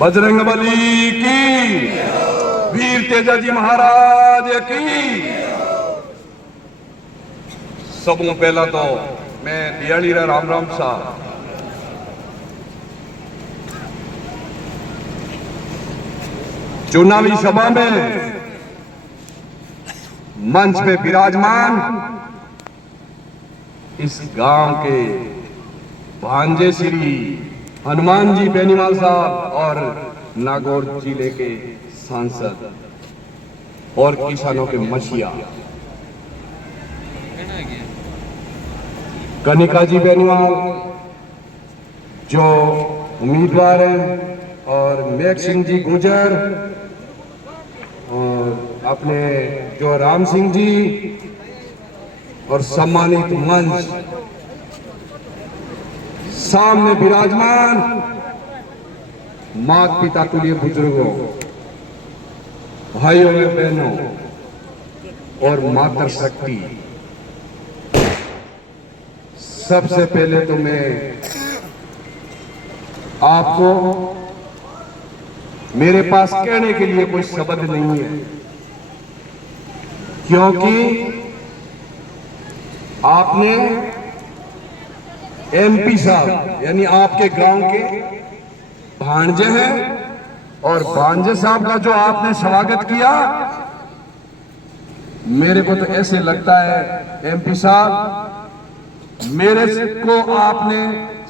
बजरंगबली की, वीर तेजाजी महाराज की। सबों पहला तो मैं दियाली रा राम राम सा चुनावी सभा में मंच पे विराजमान इस गांव के भांजे श्री हनुमान जी बेनीवाल साहब और नागौर जिले के सांसद और किसानों के मसीहा कनिका जी बेनीवाल जो उम्मीदवार हैं, और मेघ सिंह जी गुजर, और अपने जो राम सिंह जी, और सम्मानित मंच सामने विराजमान माता पिता तुल्य बुजुर्गों, भाइयों और बहनों और माता शक्ति, सबसे पहले तो मैं आपको, मेरे पास कहने के लिए कोई शब्द नहीं है, क्योंकि आपने एमपी साहब यानी आपके गांव के भांजे हैं, और भांजे साहब का जो आपने स्वागत किया, मेरे को तो ऐसे लगता है एमपी साहब मेरे को आपने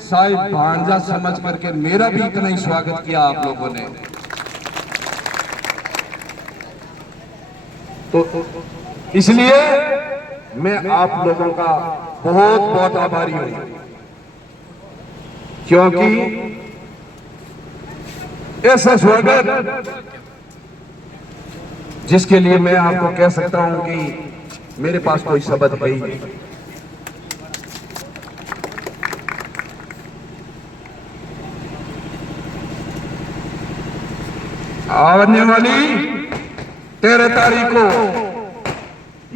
शायद भांजा समझ करके मेरा भी इतना ही स्वागत किया आप लोगों ने। तो इसलिए मैं आप लोगों का बहुत बहुत आभारी हूं, क्योंकि ऐसा स्वागत जिसके लिए मैं आपको कह सकता हूं कि मेरे पास कोई शब्द है ही नहीं। आने वाली 13 तारीख को,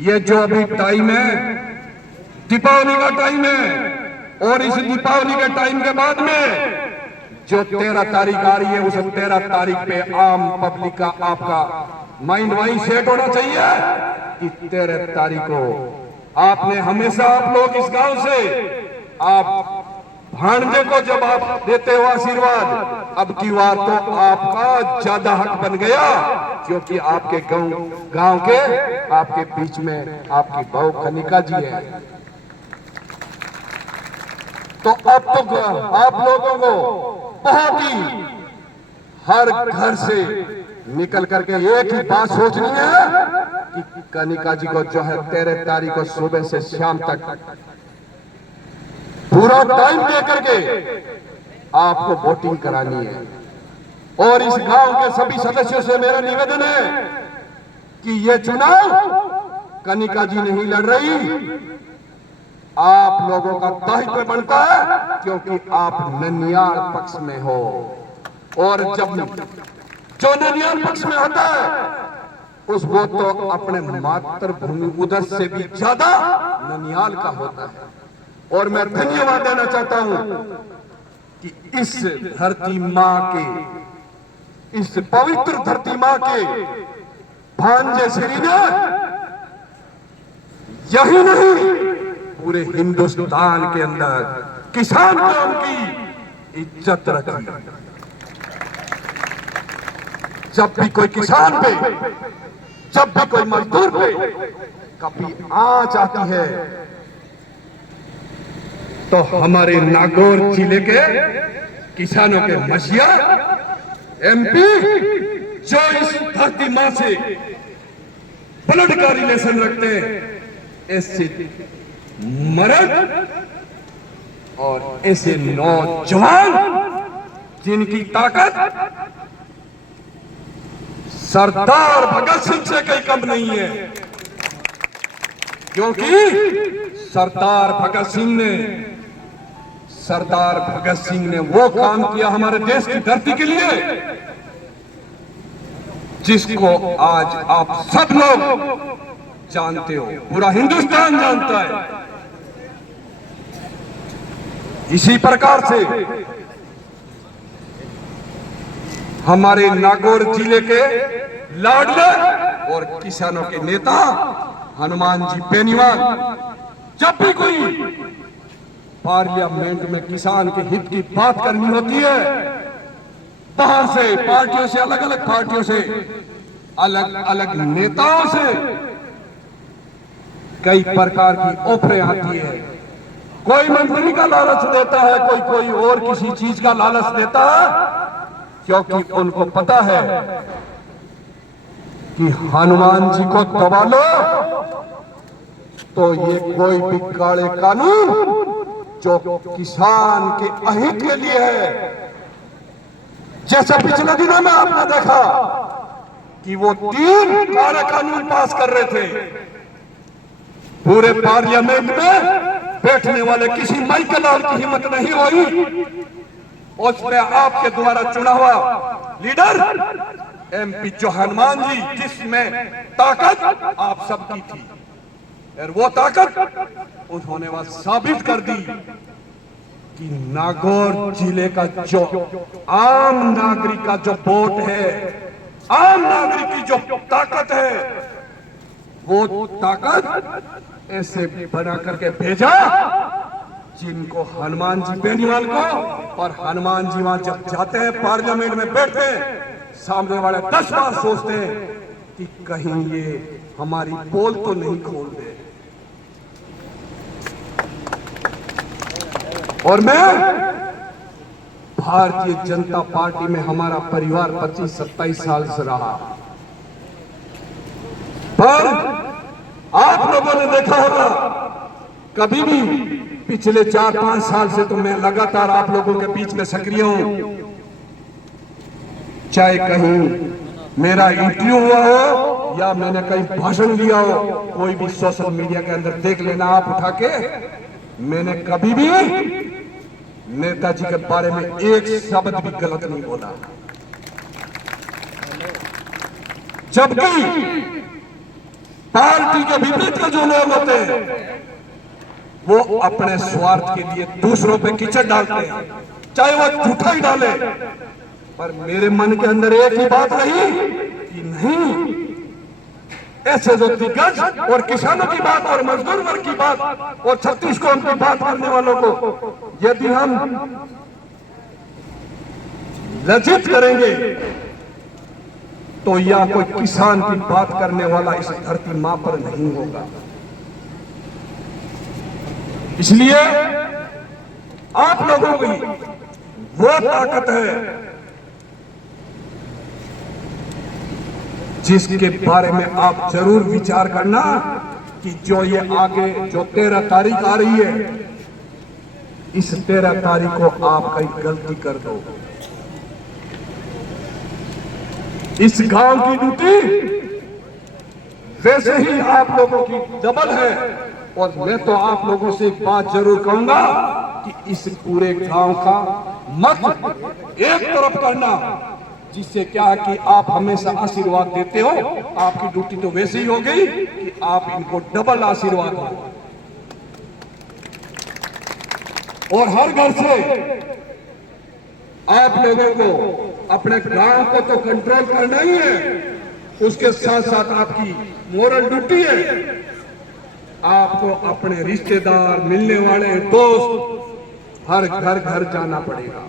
ये जो अभी टाइम है दीपावली का टाइम है, और इस दीपावली के टाइम के बाद में जो 13 तारीख आ रही है, उस 13 तारीख पे आम पब्लिक का आपका माइंड वही सेट होना चाहिए कि 13 तारीख को आपने हमेशा, आप लोग इस गांव से आप भांजे को जब आप देते हो आशीर्वाद, अब की बार तो आपका ज्यादा हक बन गया, क्योंकि आपके गांव के आपके बीच में आपकी बहू कनिका जी है। तो अब तो आप लोगों को बहुत ही हर घर से निकल करके एक ही बात सोचनी है कि कनिका जी को जो है 13 तारीख को सुबह से शाम तक पूरा टाइम दे करके आपको वोटिंग करानी है। और इस गांव के सभी सदस्यों से मेरा निवेदन है कि ये चुनाव कनिका जी नहीं लड़ रही, आप लोगों का दायित्व बनता है, क्योंकि आप ननियाल पक्ष में हो, और जब जो ननियाल पक्ष में होता है उस वो तो अपने मातृभूमि उधर से भी ज्यादा ननियाल का होता है। और मैं धन्यवाद देना चाहता हूं कि इस धरती मां के, इस पवित्र धरती मां के भांजे श्री ने यही नहीं पूरे हिंदुस्तान के अंदर किसान कौम की इज्जत रखी। जब भी कोई किसान पे, जब भी कोई मजदूर पे कभी आंच आती है, तो हमारे नागौर जिले के किसानों के मसीहा एमपी, जो इस धरती मां से ब्लड का रिलेशन रखते हैं, ऐसे मर्द और ऐसे नौजवान जिनकी ताकत सरदार भगत सिंह से कहीं कम नहीं है, क्योंकि सरदार भगत सिंह ने वो काम किया हमारे देश की धरती के लिए, जिसको आज आप सब लोग जानते हो, पूरा हिंदुस्तान जानता है। इसी प्रकार से हमारे नागौर जिले के लाडले और किसानों के नेता हनुमान जी बेनीवाल जब भी कोई पार्लियामेंट में किसान के हित की बात करनी होती है, बाहर से पार्टियों से, अलग अलग पार्टियों से, अलग अलग नेताओं से कई प्रकार की ऑफरें आती है। कोई मंत्री का लालच देता है, कोई और किसी चीज का लालच देता है, क्योंकि उनको पता है कि हनुमान जी को दबा लो तो ये कोई भी काले कानून जो किसान के अहित के लिए है, जैसे पिछले दिनों में आपने देखा कि वो 3 काले कानून पास कर रहे थे, पूरे पार्लियामेंट में बैठने वाले किसी माइकलाल की हिम्मत नहीं हुई उसमें आपके द्वारा चुना हुआ लीडर एमपी जो हनुमान जी, जिसमें ताकत आप सबकी थी, और वो ताकत उन्होंने वह साबित कर दी कि नागौर जिले का जो आम नागरिक का जो वोट है, आम नागरिक की जो ताकत है, वो ताकत ऐसे बना करके भेजा जिनको हनुमान जी बेनीवाल को, और हनुमान जी वहां जब जाते हैं पार्लियामेंट में बैठते हैं, सामने वाले 10 बार सोचते हैं कि कहीं ये हमारी पोल तो नहीं खोल दे। और मैं भारतीय जनता पार्टी में हमारा परिवार 25-27 साल से रहा, पर आप लोगों ने देखा होगा कभी भी पिछले 4-5 साल से तो मैं लगातार आप लोगों के बीच में सक्रिय हूं, चाहे कहीं मेरा इंटरव्यू हुआ हो या मैंने कहीं भाषण दिया हो, कोई भी सोशल मीडिया के अंदर देख लेना आप उठा के, मैंने कभी भी नेताजी के बारे में एक शब्द भी गलत नहीं बोला। जबकि पार्टी के विपरीत के जो लोग होते हैं वो अपने स्वार्थ के लिए दूसरों पे कीचड़ डालते हैं, चाहे वो झूठा ही डाले, पर मेरे मन के अंदर एक ही बात रही कि नहीं, ऐसे जो दिग्गज और किसानों की बात और मजदूर वर्ग की बात और छत्तीसगढ़ की बात करने वालों को यदि हम लज्जित करेंगे तो या कोई किसान की बात करने वाला इस धरती मां पर नहीं होगा। इसलिए आप लोगों की वो ताकत है जिसके बारे में आप जरूर विचार करना कि जो ये आगे जो 13 तारीख आ रही है, इस 13 तारीख को आप कहीं गलती कर दो, इस गांव की ड्यूटी वैसे ही आप लोगों की डबल है। और मैं तो आप लोगों से एक बात जरूर कहूंगा कि इस पूरे गांव का मत एक तरफ करना, जिससे क्या है कि आप हमेशा आशीर्वाद देते हो, आपकी ड्यूटी तो वैसे ही हो गई कि आप इनको डबल आशीर्वाद दो। और हर घर से आप लोगों को अपने गांव को तो कंट्रोल करना ही है, उसके साथ साथ आपकी मोरल ड्यूटी है, आपको अपने रिश्तेदार, मिलने वाले दोस्त, हर घर जाना पड़ेगा,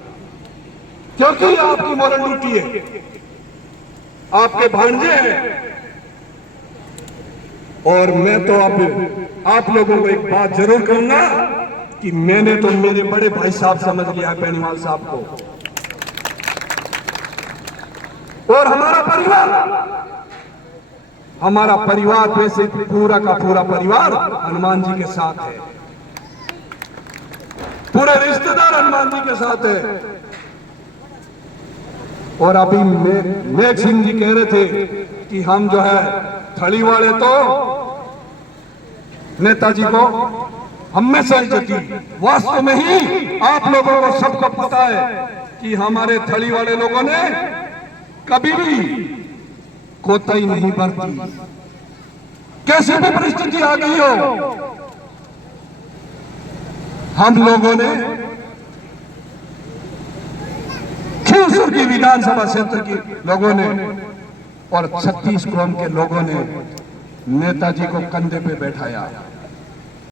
क्योंकि आपकी मोरल ड्यूटी है, आपके भांजे हैं। और मैं तो अब आप लोगों को एक बात जरूर कहूंगा कि मैंने तो मेरे बड़े भाई साहब समझ लिया है, बेनीवाल साहब को, और हमारा परिवार वैसे पूरा का पूरा परिवार हनुमान जी के साथ है, पूरे रिश्तेदार हनुमान जी के साथ है। और अभी नेक सिंह जी कह रहे थे कि हम जो है थड़ी वाले तो नेताजी को हमेशा इज्जत दी। वास्तव में ही आप लोगों को सबको पता है कि हमारे थड़ी वाले लोगों ने कभी भी कोताही नहीं बरती, कैसी भी परिस्थिति आ गई हो, हम लोगों ने जमशेदपुर की विधानसभा क्षेत्र के लोगों ने और 36 कौम के लोगों ने नेताजी को कंधे पे बैठाया।